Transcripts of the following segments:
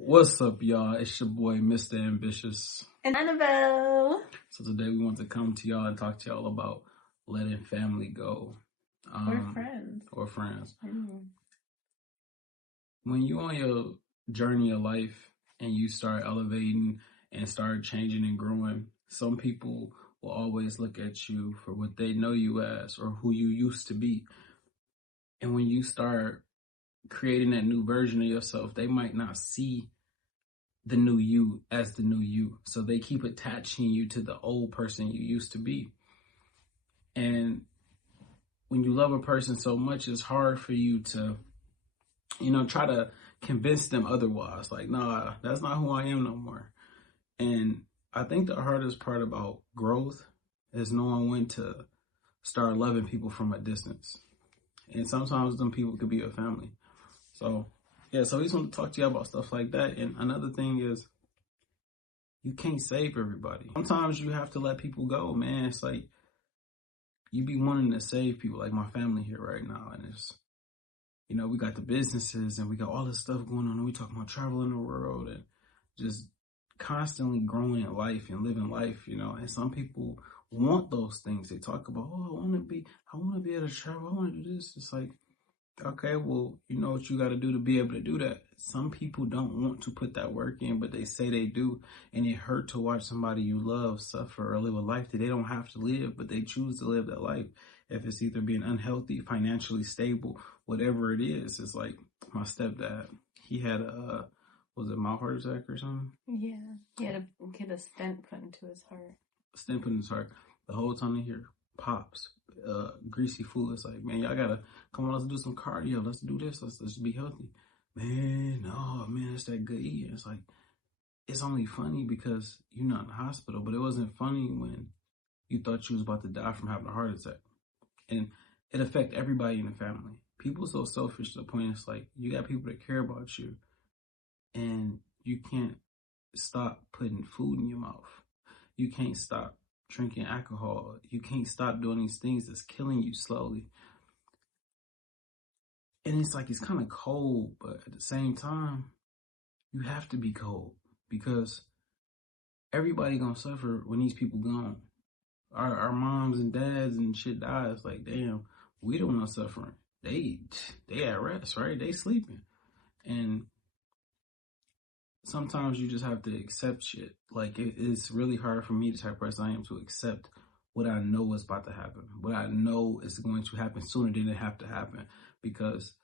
What's up, y'all? It's your boy, MrAmbitious. And Annabelle. So today we want to come to y'all and talk to y'all about letting family go. Or friends. When you're on your journey of life and you start elevating and start changing and growing, some people will always look at you for what they know you as or who you used to be. And when you start creating that new version of yourself, they might not see the new you as the new you. So they keep attaching you to the old person you used to be. And when you love a person so much, it's hard for you to, try to convince them otherwise. Like, nah, that's not who I am no more. And I think the hardest part about growth is knowing when to start loving people from a distance. And sometimes them people could be your family. So we just want to talk to you about stuff like that. And another thing is, you can't save everybody. Sometimes you have to let people go, man. It's like, you be wanting to save people, like my family here right now. And it's, we got the businesses and we got all this stuff going on. And we talking about traveling the world and just constantly growing in life and living life, And some people want those things. They talk about, oh, I want to be able to travel. I want to do this. It's like, okay, well, you know what you got to do to be able to do that. Some people don't want to put that work in, but they say they do. And it hurt to watch somebody you love suffer or live a life that they don't have to live, but they choose to live that life. If it's either being unhealthy, financially stable, whatever it is. It's like my stepdad. He had was it mild heart attack or something? Yeah. He had to get a stent put into his heart. Stent put in his heart. The whole time they hear pops, greasy food. It's like, man, y'all gotta come on, let's do some cardio, let's do this, let's be healthy. Man, no, man, it's that good eating. It's like, it's only funny because you're not in the hospital, but it wasn't funny when you thought you was about to die from having a heart attack. And it affects everybody in the family. People are so selfish to the point it's like, you got people that care about you and you can't stop putting food in your mouth. You can't stop drinking alcohol. You can't stop doing these things that's killing you slowly. And it's like, it's kind of cold, but at the same time, you have to be cold because everybody gonna suffer when these people gone. Our moms and dads and shit die. It's like, damn, we the ones suffering. They at rest, right? They sleeping. And sometimes you just have to accept shit. Like, it's really hard for me, the type of person I am, to accept what I know is about to happen. What I know is going to happen sooner than it have to happen. Because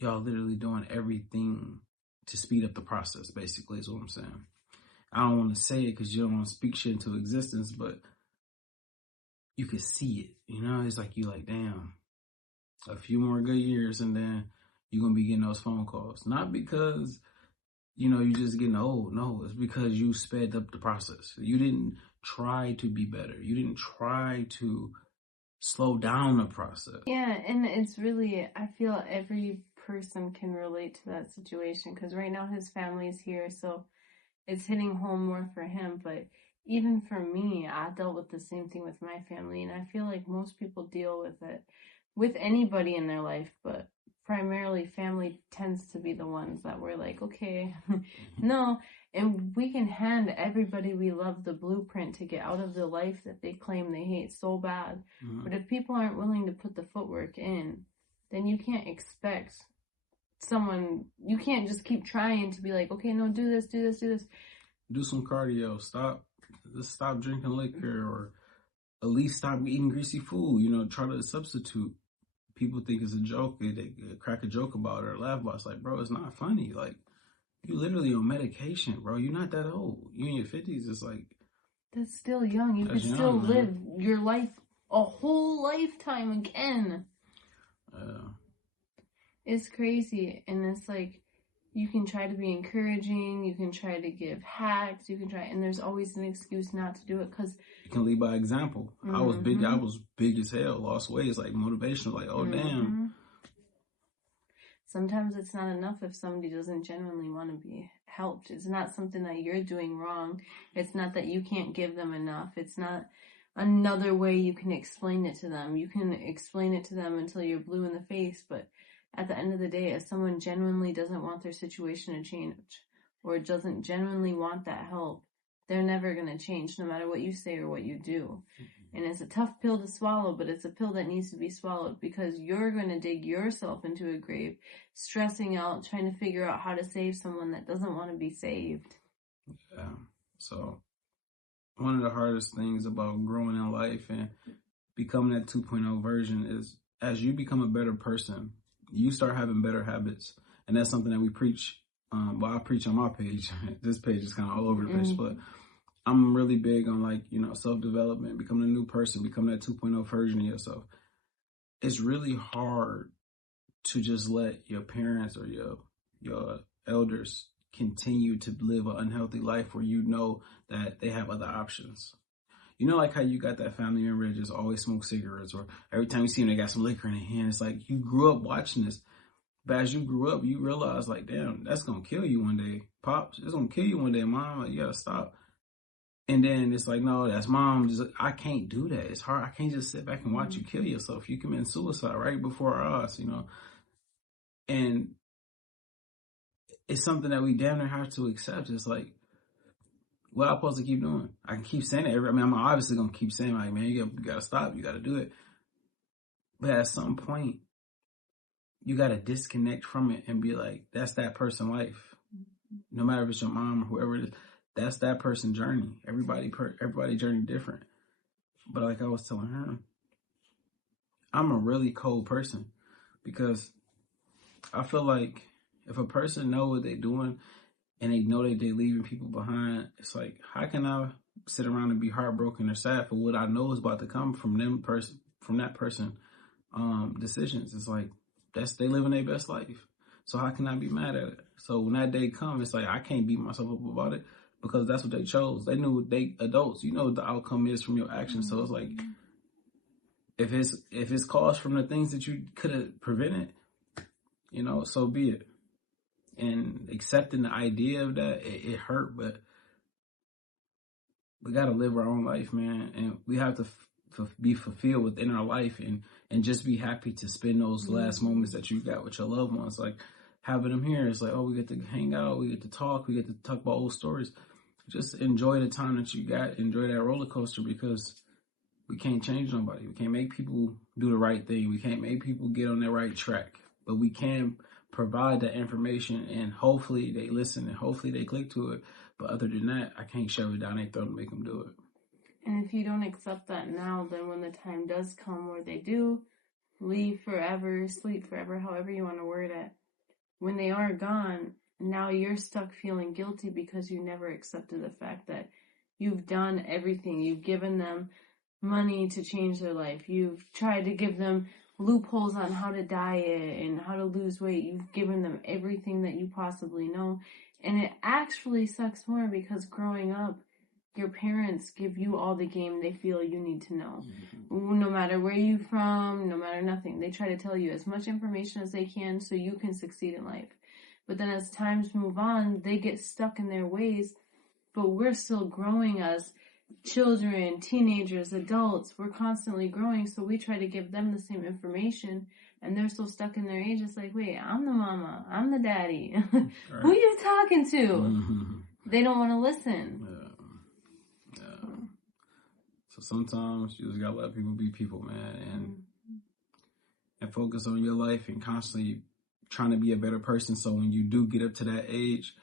y'all literally doing everything to speed up the process, basically, is what I'm saying. I don't want to say it because you don't want to speak shit into existence, but you can see it, It's like, you like, damn, a few more good years and then you're going to be getting those phone calls. Not because, you're just getting old. No, it's because you sped up the process. You didn't try to be better. You didn't try to slow down the process. Yeah, and it's really, I feel every person can relate to that situation because right now his family's here, so it's hitting home more for him. But even for me, I dealt with the same thing with my family, and I feel like most people deal with it with anybody in their life, but primarily family tends to be the ones that we're like, okay, no, and we can hand everybody we love the blueprint to get out of the life that they claim they hate so bad. Mm-hmm. But if people aren't willing to put the footwork in, then you can't expect you can't just keep trying to be like, okay, no, do this. Do some cardio, stop drinking liquor, or at least stop eating greasy food, try to substitute. People think it's a joke, they crack a joke about it or laugh about it. It's like, bro, it's not funny. Like, you literally on medication, bro. You're not that old. You in your 50s. It's like, that's still young. You could still live your life a whole lifetime again. It's crazy. And it's like, you can try to be encouraging, you can try to give hacks, and there's always an excuse not to do it because you can lead by example. Mm-hmm. I was big as hell, lost weight. It's like motivational, like, oh, damn. Sometimes it's not enough if somebody doesn't genuinely want to be helped. It's not something that you're doing wrong. It's not that you can't give them enough. It's not another way you can explain it to them. You can explain it to them until you're blue in the face, but at the end of the day, if someone genuinely doesn't want their situation to change or doesn't genuinely want that help, they're never going to change no matter what you say or what you do. And it's a tough pill to swallow, but it's a pill that needs to be swallowed because you're going to dig yourself into a grave, stressing out, trying to figure out how to save someone that doesn't want to be saved. Yeah. So one of the hardest things about growing in life and becoming that 2.0 version is as you become a better person, you start having better habits. And that's something that we preach. Well, I preach on my page. This page is kind of all over the place, but I'm really big on like, self-development, becoming a new person, becoming that 2.0 version of yourself. It's really hard to just let your parents or your elders continue to live an unhealthy life where you know that they have other options. Like how you got that family member that just always smokes cigarettes, or every time you see them, they got some liquor in their hand. It's like you grew up watching this. But as you grew up, you realize like, damn, that's going to kill you one day. Pops, it's going to kill you one day, Mom. Like, you got to stop. And then it's like, no, that's Mom. I can't do that. It's hard. I can't just sit back and watch you kill yourself. You commit suicide right before our eyes, And it's something that we damn near have to accept. It's like, what am I supposed to keep doing? I can keep saying it. I'm obviously going to keep saying, like, man, you got to stop. You got to do it. But at some point, you got to disconnect from it and be like, that's that person's life. No matter if it's your mom or whoever it is, that's that person's journey. Everybody journey different. But like I was telling her, I'm a really cold person because I feel like if a person know what they're doing and they know that they're leaving people behind, it's like, how can I sit around and be heartbroken or sad for what I know is about to come from that person decisions? It's like, they living their best life. So how can I be mad at it? So when that day comes, it's like, I can't beat myself up about it because that's what they chose. They knew they adults, what the outcome is from your actions. So it's like, if it's caused from the things that you could have prevented, so be it. And accepting the idea of that, it hurt, but we got to live our own life, man. And we have to be fulfilled within our life and just be happy to spend those last moments that you got with your loved ones. Like having them here, it's like, oh, we get to hang out, we get to talk, we get to talk about old stories. Just enjoy the time that you got, enjoy that roller coaster, because we can't change nobody. We can't make people do the right thing. We can't make people get on the right track, but we can provide that information, and hopefully they listen and hopefully they click to it. But other than that, I can't shove it down their throat and make them do it. And if you don't accept that now, then when the time does come where they do leave forever, sleep forever, however you want to word it, when they are gone, now you're stuck feeling guilty because you never accepted the fact that you've done everything. You've given them money to change their life. You've tried to give them loopholes on how to diet and how to lose weight. You've given them everything that you possibly know. And it actually sucks more because growing up, your parents give you all the game they feel you need to know. No matter where you're from, no matter nothing. They try to tell you as much information as they can so you can succeed in life. But then as times move on, they get stuck in their ways. But we're still growing as children, teenagers, adults. We're constantly growing, so we try to give them the same information. And they're so stuck in their age, it's like, wait, I'm the mama, I'm the daddy. Right. Who are you talking to? They don't want to listen. Yeah. So sometimes you just gotta let people be people, man, and focus on your life and constantly trying to be a better person. So when you do get up to that age,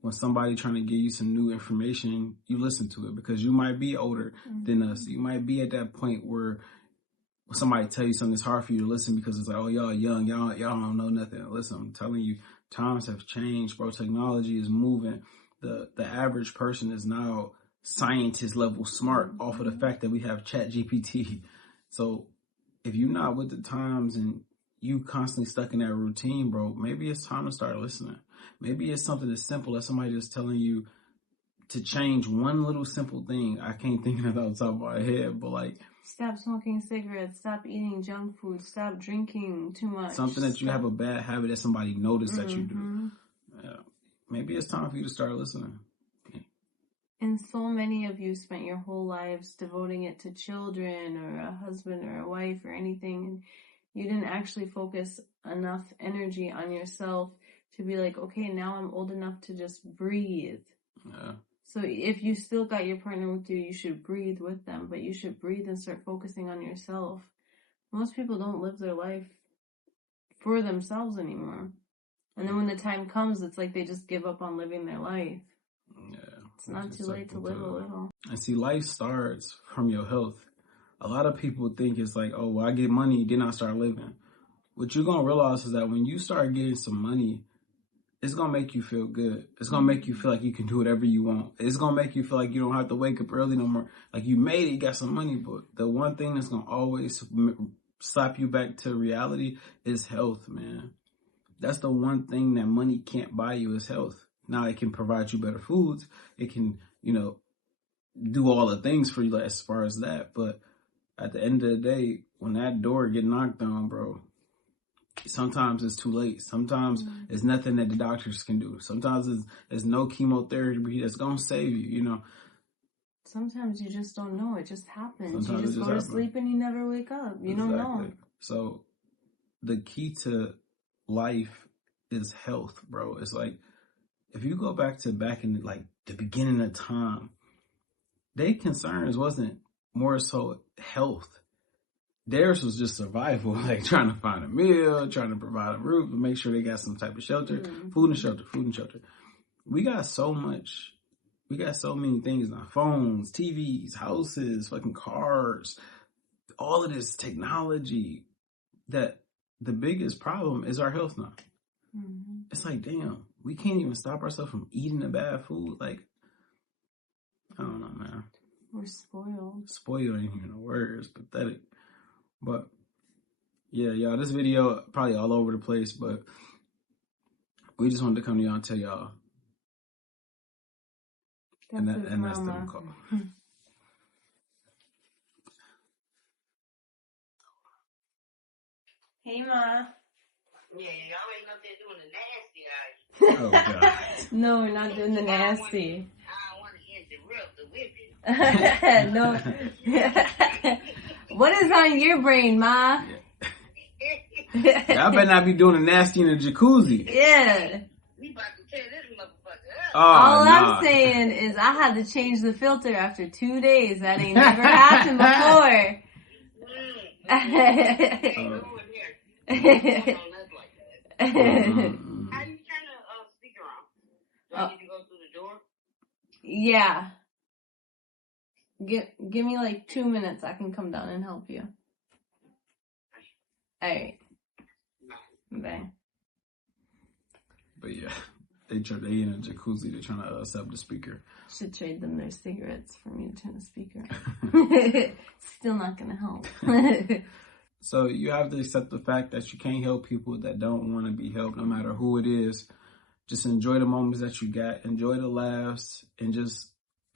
when somebody trying to give you some new information, you listen to it, because you might be older than us. You might be at that point where somebody tell you something, it's hard for you to listen because it's like, oh, y'all young, y'all don't know nothing. Listen, I'm telling you, times have changed, bro. Technology is moving. The average person is now scientist level smart off of the fact that we have ChatGPT. So if you're not with the times and you constantly stuck in that routine, bro, maybe it's time to start listening. Maybe it's something as simple as somebody just telling you to change one little simple thing. I can't think of it off the top of my head, but like, stop smoking cigarettes, stop eating junk food, stop drinking too much. Something that you have a bad habit that somebody noticed that you do. Yeah. Maybe it's time for you to start listening. And so many of you spent your whole lives devoting it to children or a husband or a wife or anything. You didn't actually focus enough energy on yourself to be like, okay, now I'm old enough to just breathe. Yeah. So if you still got your partner with you, you should breathe with them, but you should breathe and start focusing on yourself. Most people don't live their life for themselves anymore. And then when the time comes, it's like they just give up on living their life. Yeah. It's not too late to live a little. And see, life starts from your health. A lot of people think it's like, oh, well, I get money, then I start living. What you're going to realize is that when you start getting some money, it's going to make you feel good. It's going to make you feel like you can do whatever you want. It's going to make you feel like you don't have to wake up early no more. Like you made it, you got some money, but the one thing that's going to always slap you back to reality is health, man. That's the one thing that money can't buy you is health. Now it can provide you better foods. It can, do all the things for you as far as that. But at the end of the day, when that door get knocked on, bro, sometimes it's too late. Sometimes it's nothing that the doctors can do. Sometimes there's no chemotherapy that's going to save you, Sometimes you just don't know. It just happens. Sometimes you just go to sleep and you never wake up. You don't know. So the key to life is health, bro. It's like, if you go back in like the beginning of time, their concerns wasn't more so health. Theirs was just survival, like trying to find a meal, trying to provide a roof, and make sure they got some type of shelter, food and shelter. We got so many things now: phones, TVs, houses, fucking cars, all of this technology. That the biggest problem is our health now. It's like, damn, we can't even stop ourselves from eating the bad food. Like, I don't know, man. We're spoiled. Spoiled ain't even a word. It's pathetic. But yeah, y'all, this video probably all over the place, but we just wanted to come to y'all and tell y'all. That's the call. Hey, Ma. Yeah, y'all ain't up there doing the nasty, are you? Oh, God. No, we're not doing the nasty. I don't want to interrupt the women. No. What is on your brain, Ma? Y'all better not be doing the nasty in the jacuzzi. Yeah. We about to tear this motherfucker up. All I'm saying is I had to change the filter after 2 days. That ain't never happened before. How you turn the speaker on? Do I need to go through the door? Yeah. Give me like 2 minutes. I can come down and help you. Alright. Bye. But yeah, they in a jacuzzi. They're trying to set up the speaker. Should trade them their cigarettes for me to turn the speaker. Still not gonna help. So you have to accept the fact that you can't help people that don't want to be helped, no matter who it is. Just enjoy the moments that you got. Enjoy the laughs, and just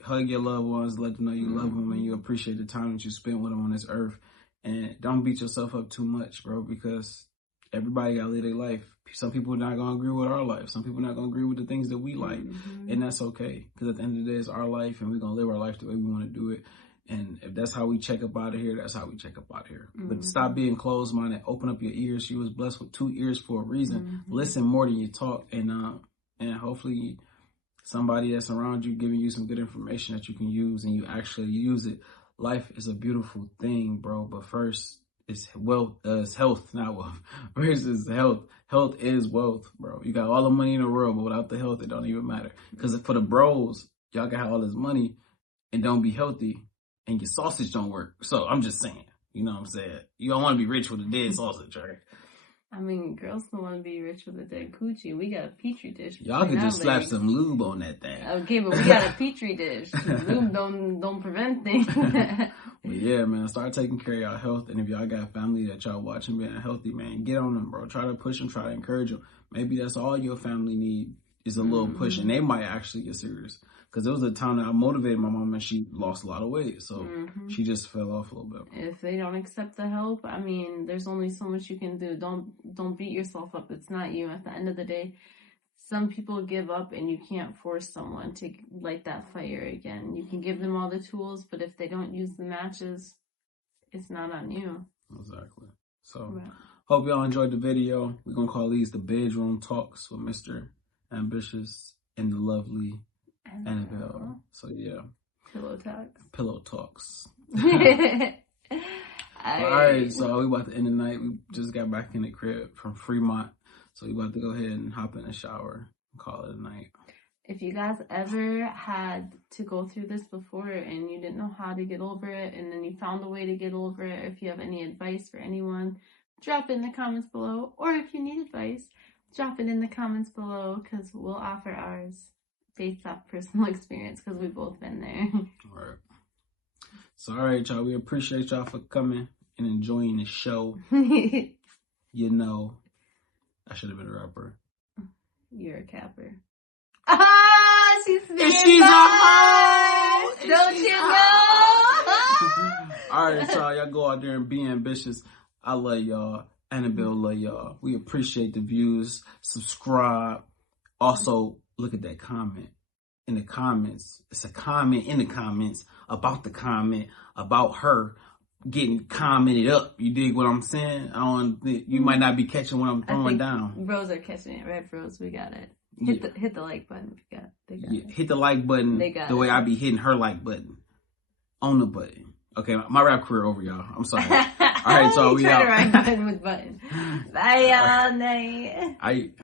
hug your loved ones. Let them know you love them and you appreciate the time that you spent with them on this earth. And don't beat yourself up too much, bro, because everybody got to live their life. Some people are not going to agree with our life. Some people are not going to agree with the things that we like. And that's okay, because at the end of the day, it's our life, and we're going to live our life the way we want to do it. And if that's how we check up out of here, that's how we check up out of here. But stop being closed-minded. Open up your ears. You was blessed with 2 ears for a reason. Listen more than you talk. And hopefully somebody that's around you giving you some good information that you can use, and you actually use it. Life is a beautiful thing, bro. But first, it's health, not wealth. First is health. Health is wealth, bro. You got all the money in the world, but without the health, it don't even matter. Because for the bros, y'all can have all this money and don't be healthy, and your sausage don't work. So I'm just saying, you know what I'm saying? You don't want to be rich with a dead sausage, right? I mean, girls don't want to be rich with a dead coochie. We got a petri dish. Y'all could just slap some lube on that thing. Okay, but we got a petri dish. Lube don't prevent things. Well, yeah, man, start taking care of y'all health. And if y'all got family that y'all watching being healthy, man, get on them, bro. Try to push them, try to encourage them. Maybe that's all your family need is a little push, and they might actually get serious. Because there was a time that I motivated my mom, and she lost a lot of weight. So she just fell off a little bit. If they don't accept the help, I mean, there's only so much you can do. Don't beat yourself up. It's not you. At the end of the day, some people give up, and you can't force someone to light that fire again. You can give them all the tools, but if they don't use the matches, it's not on you. Exactly. So hope y'all enjoyed the video. We're going to call these the bedroom talks with Mr. Ambitious and the lovely Annabelle. So yeah. Pillow talks. Alright, so we about to end the night. We just got back in the crib from Fremont. So we about to go ahead and hop in the shower and call it a night. If you guys ever had to go through this before and you didn't know how to get over it, and then you found a way to get over it, if you have any advice for anyone, drop it in the comments below. Or if you need advice, drop it in the comments below, because we'll offer ours based off personal experience, because we've both been there. All right. So, all right, y'all. We appreciate y'all for coming and enjoying the show. You know, I should have been a rapper. You're a capper. Ah, she's a hoe. Don't you know? All right, y'all go out there and be ambitious. I love y'all. Annabelle love y'all. We appreciate the views. Subscribe. Also, look at that comment in the comments. It's a comment in the comments about the comment about her getting commented up. You dig what I'm saying? You might not be catching what I'm throwing down. Bros are catching it, right, bros? We got it. Hit the like button. They got it. Hit the like button the way I be hitting her like button. On the button. Okay, my rap career over, y'all. I'm sorry. All right, so we out. Try to rap button with button. Bye, y'all. Night.